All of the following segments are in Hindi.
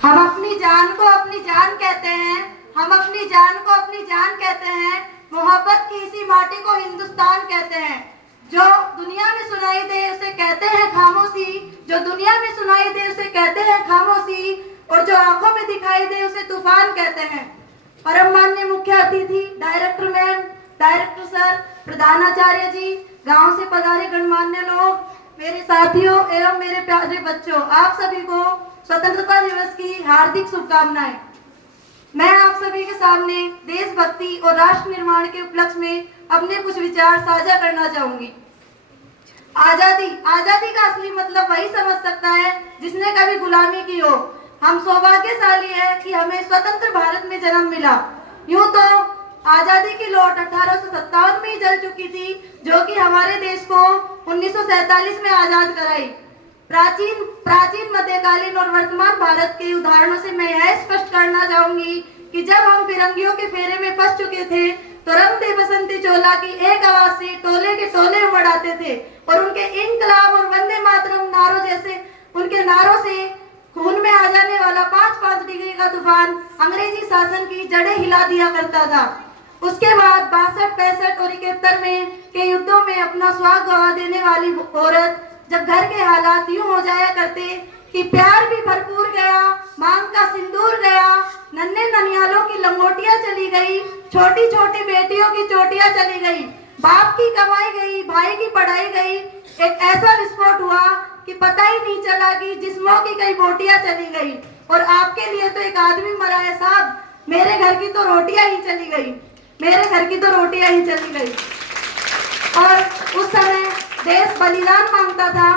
हम अपनी जान को अपनी जान कहते हैं, हम अपनी जान को अपनी जान कहते हैं। मोहब्बत की इसी माटी को हिंदुस्तान कहते हैं। जो दुनिया में सुनाई दे उसे कहते हैं खामोशी, जो दुनिया में सुनाई दे उसे कहते हैं खामोशी, और जो आंखों में दिखाई दे उसे तूफान कहते हैं। परम माननीय मुख्य अतिथि, डायरेक्टर मैम, डायरेक्टर सर, प्रधानाचार्य जी, गांव से पधारे गणमान्य लोग, मेरे साथियों एवं मेरे प्यारे बच्चों, आप सभी को स्वतंत्रता दिवस की हार्दिक शुभकामनाएं। मैं आप सभी के सामने देशभक्ति और राष्ट्र निर्माण के उपलक्ष्य में अपने कुछ विचार साझा करना चाहूंगी। आजादी का असली मतलब वही समझ सकता है जिसने कभी गुलामी की हो। हम सौभाग्यशाली है कि हमें स्वतंत्र भारत में जन्म मिला। यूं तो आजादी की लौट 1857 में ही जल चुकी थी, जो कि हमारे देश को 1947 में आजाद कराई। प्राचीन मध्यकालीन और वर्तमान भारत के उदाहरणों से मैं यह स्पष्ट करना चाहूंगी कि जब हम फिरंगियों के फेरे में फंस चुके थे तो रंग दे बसंती चोला की एक आवाज से टोले के टोले उमड़ आते थे, और उनके इनकलाब और वंदे मातरम नारों जैसे उनके नारों से खून में आ जाने वाला 5-5 डिग्री का तूफान अंग्रेजी शासन की जड़ें हिला दिया करता था। उसके बाद 62, 65 और 71 में के युद्धों में अपना स्वाग गवा देने वाली औरत, जब घर के हालात यूं हो जाया करते कि प्यार भी भरपूर गया, मांग का सिंदूर गया, नन्हे ननियालों की लंगोटियां चली गई, छोटी छोटी बेटियों की चोटियां चली गई, बाप की कमाई गई, भाई की पढ़ाई गई। एक ऐसा विस्फोट हुआ कि पता ही नहीं चला कि जिस्मों की कई बोटियां चली गई। और आपके लिए तो एक आदमी मरा है साहब, मेरे घर की तो रोटियां ही चली गई, मेरे घर की तो रोटियां ही चली गई। और उस समय देश बलिदान मांगता था,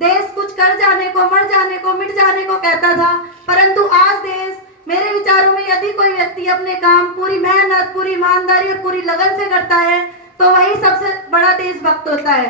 देश कुछ कर जाने को, मर जाने को, मिट जाने को कहता था। परंतु आज देश, मेरे विचारों में, यदि कोई व्यक्ति अपने काम पूरी मेहनत, पूरी ईमानदारी और पूरी लगन से करता है तो वही सबसे बड़ा देशभक्त होता है।